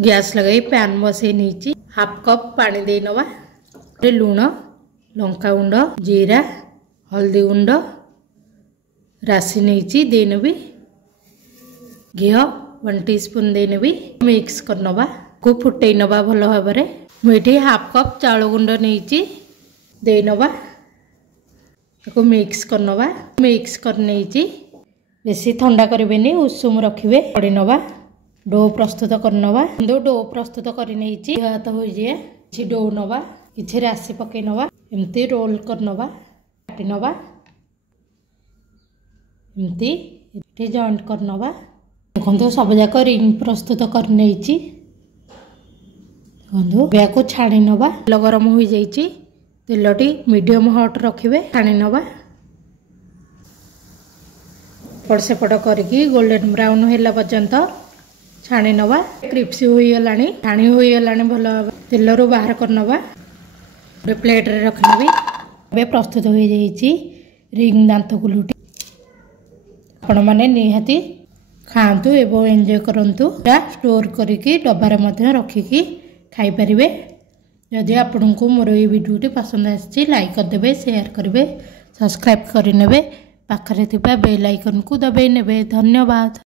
Gas लगे pan बसई नहीं half cup पानी दे नवा लुण लंका गुंड जीरा हल्दी गुंड राशि नहीं देनेबी घी 1 टीस्पून देनेबी मिक्स कर नवा को फुटई नवा भल भाव मुझे हाफ कप चाउल गुंड नहीं दे नवा को मिक्स कर नवा मिक्स कर नहीं बेसी ठंडा करें उषुम रखिए पड़ी नवा डो प्रस्तुत कर नवा डो प्रस्तुत कर हाथ हो जाए कि डो नवा कि राशि पकई नवा एमती रोल कर नवा काटी नवा एमती जॉइंट कर नवा देखो सब जाक रिंग प्रस्तुत कर नहीं को छाणी नवा तेल गरम हो जाइए तेलटी मीडियम हट रखिए छाणी नवा एपट सेपट करके गोल्डन ब्राउन है पर्यंत छाणी नवा क्रिप्सी होगला छाणी होगला भल तेल रू बाहर कर नवा गोटे प्लेट रे रखी प्रस्तुत हो जाइए रिंग दांत गुलुटी आपण मैंने निहाती खातु एवं एंजॉय करंतु स्टोर करके डब्बार मध्य रखिकी खाई परिबे। यदि आपन को मोर ये वीडियोटी पसंद आसी लाइक करदे शेयर करेंगे सब्सक्राइब करने पाखरे बेल आइकन को दबाई नेबे। धन्यवाद।